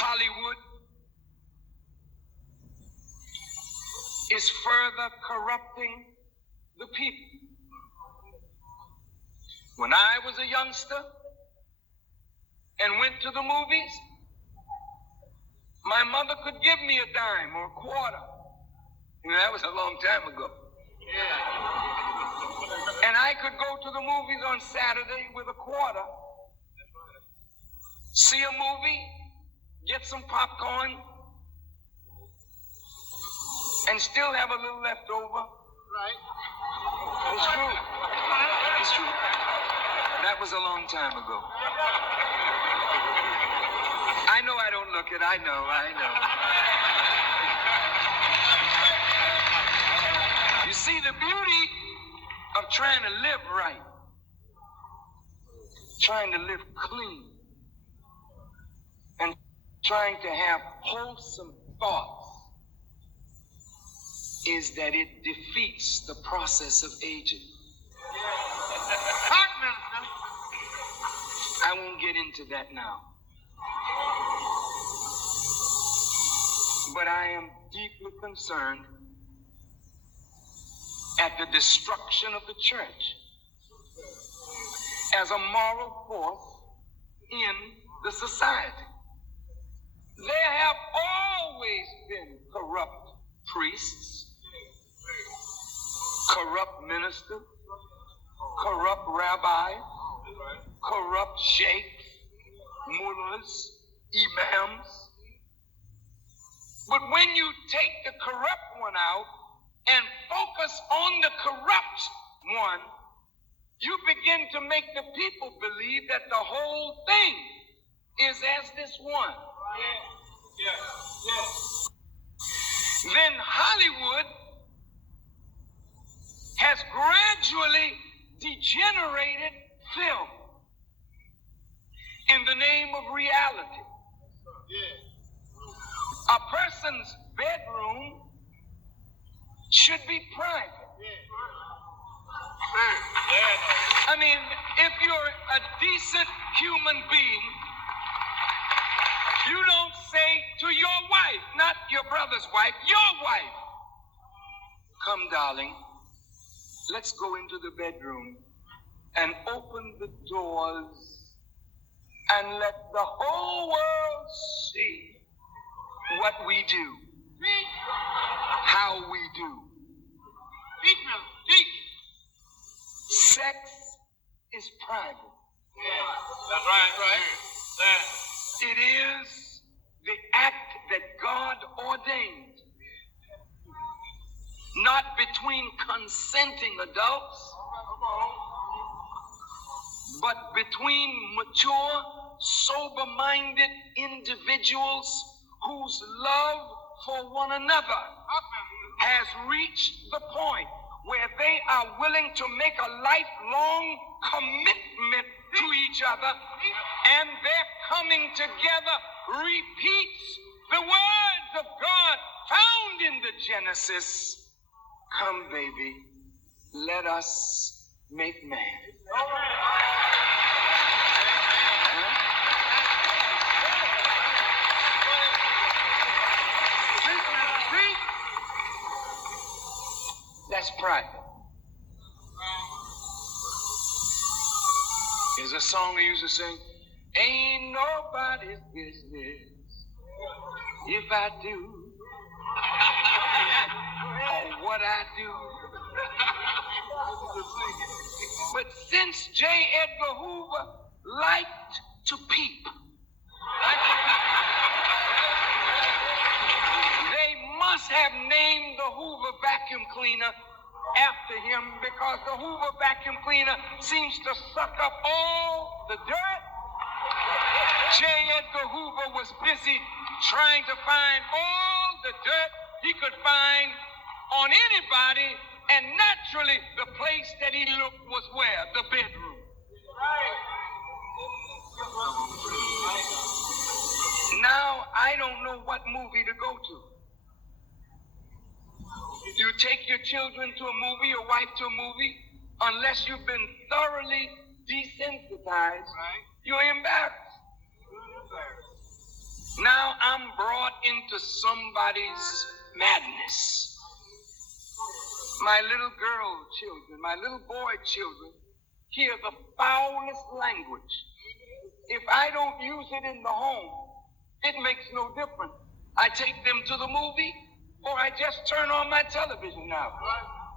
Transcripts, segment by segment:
Hollywood is further corrupting the people. When I was a youngster and went to the movies, my mother could give me a dime or a quarter. You know, that was a long time ago. And I could go to the movies on Saturday with a quarter, see a movie, get some popcorn, and still have a little left over. Right. It's true. It's true. That was a long time ago. I know I don't look it. I know. You see, the beauty of trying to live right, trying to live clean, and trying to have wholesome thoughts is that it defeats the process of aging. I won't get into that now. But I am deeply concerned at the destruction of the church as a moral force in the society. There have always been corrupt priests, corrupt ministers, corrupt rabbis, corrupt sheikhs, mullahs, imams. But when you take the corrupt one out and focus on the corrupt one, you begin to make the people believe that the whole thing is as this one. Then Hollywood has gradually degenerated film in the name of reality. A person's bedroom should be private. I mean, if you're a decent human being, you don't say to your wife, not your brother's wife, your wife, "Come, darling, let's go into the bedroom and open the doors and let the whole world see what we do, how we do." Sex is private. That's right. It is the act that God ordained, not between consenting adults, but between mature, sober-minded individuals whose love for one another has reached the point where they are willing to make a lifelong commitment to each other, and their coming together repeats the words of God found in the Genesis. "Come, baby, let us make man." That's private. There's a song I used to sing, "Ain't nobody's business if I do or what I do." But since J. Edgar Hoover liked to peep, they must have named the Hoover vacuum cleaner after him, because the Hoover vacuum cleaner seems to suck up all the dirt. J. Edgar Hoover was busy trying to find all the dirt he could find on anybody, and naturally the place that he looked was where? The bedroom. Now I don't know what movie to go to. You take your children to a movie, your wife to a movie, unless you've been thoroughly desensitized, you're embarrassed. Now, to somebody's madness. My little girl children, my little boy children hear the foulest language. If I don't use it in the home, it makes no difference. I take them to the movie or I just turn on my television now.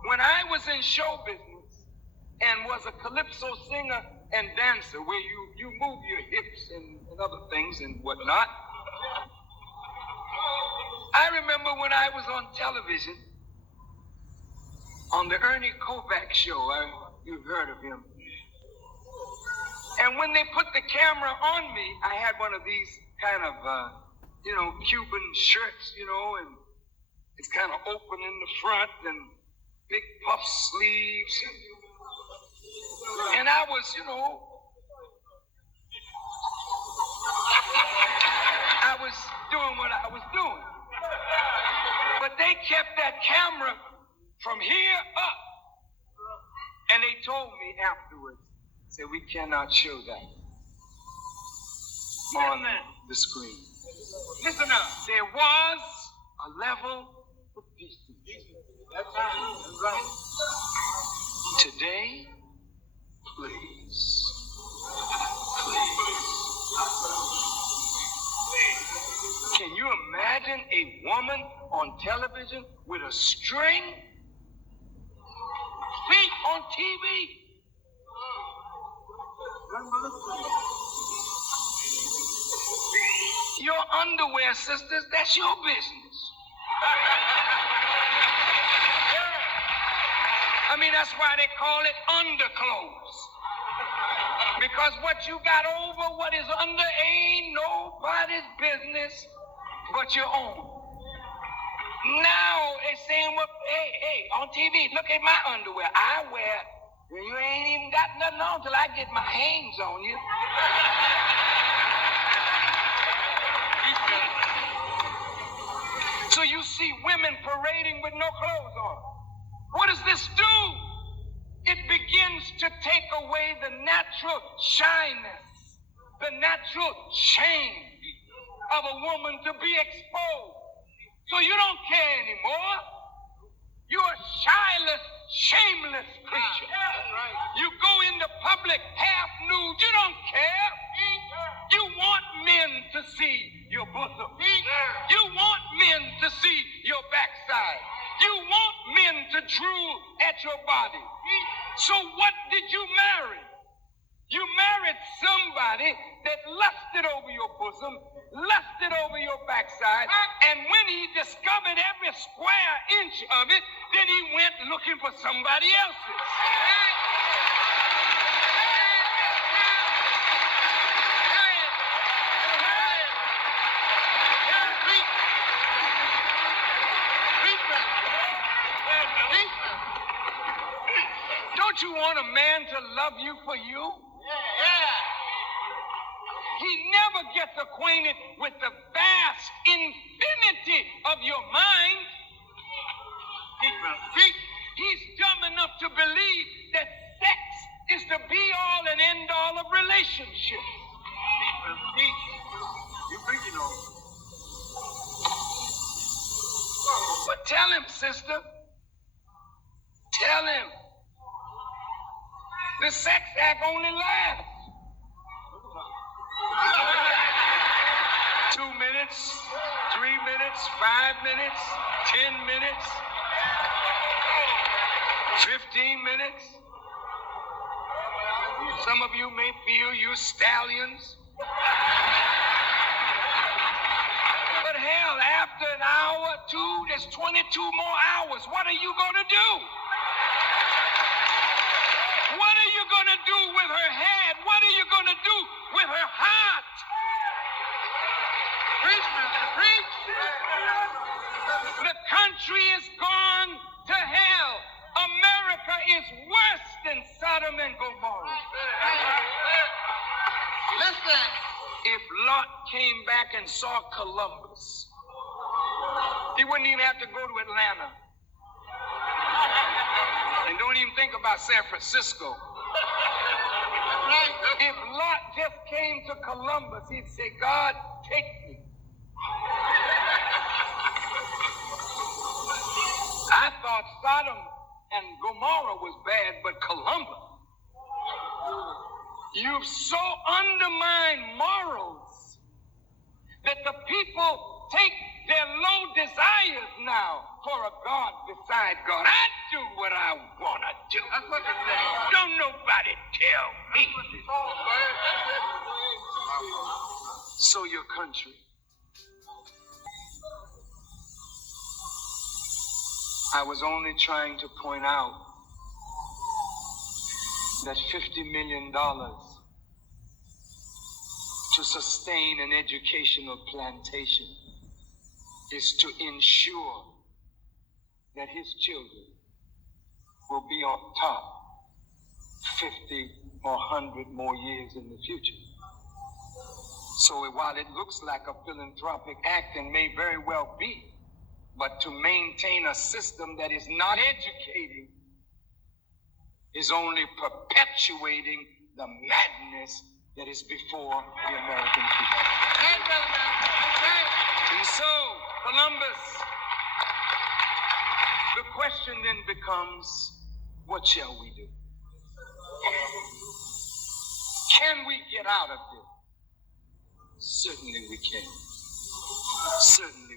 When I was in show business and was a calypso singer and dancer where you move your hips and other things and whatnot, I remember when I was on television on the Ernie Kovacs show. You've heard of him. And when they put the camera on me, I had one of these kind of, Cuban shirts, and it's kind of open in the front and big puff sleeves. And I was, I was doing what I was doing. But they kept that camera from here up. And they told me afterwards, said, we cannot show that on the screen. Listen up. There was a level of decency. That's right. Today, please. Can you imagine a woman on television with a string? Feet on TV? Your underwear, sisters, that's your business. I mean, that's why they call it underclothes. Because what you got over, what is under, ain't nobody's business but your own. Now they're saying, well, hey, on TV, look at my underwear. I wear, you ain't even got nothing on till I get my hands on you. So you see women parading with no clothes on. What does this do? It begins to take away the natural shyness, the natural shame of a woman to be exposed. So you don't care anymore. You're a shyless, shameless creature. You go into public half nude. You don't care. You want men to see your bosom. You want men to see your backside. You want men to drool at your body. So what did you marry? You married somebody that lusted over your bosom, lusted over your backside, and when he discovered every square inch of it, then he went looking for somebody else's. Don't you want a man to love you for you? Yeah. He never gets acquainted with the vast infinity of your mind. He's dumb enough to believe that sex is the be-all and end-all of relationships. But tell him, sister. Tell him. The sex act only lasts 2 minutes, 3 minutes, 5 minutes, 10 minutes, 15 minutes. Some of you may feel you stallions. But hell, after an hour, 2, there's 22 more hours. What are you going to do? What are you going to do with her head? What are you going to do with her heart? Preach, man, preach. The country is gone to hell. America is worse than Sodom and Gomorrah. Listen, if Lot came back and saw Columbus, he wouldn't even have to go to Atlanta. And don't even think about San Francisco. If Lot just came to Columbus, he'd say, God, take me. thought Sodom and Gomorrah was bad, but Columbus. You've so undermined morals that the people take their low desires now for a God beside God. I do what I want to do. That's what they say. Don't nobody tell me. So your country. I was only trying to point out that $50 million to sustain an educational plantation is to ensure that his children will be on top 50 or 100 more years in the future. So while it looks like a philanthropic act and may very well be, but to maintain a system that is not educating is only perpetuating the madness that is before the American people. And so, Columbus, the question then becomes, what shall we do? Can we get out of this? Certainly we can. Certainly.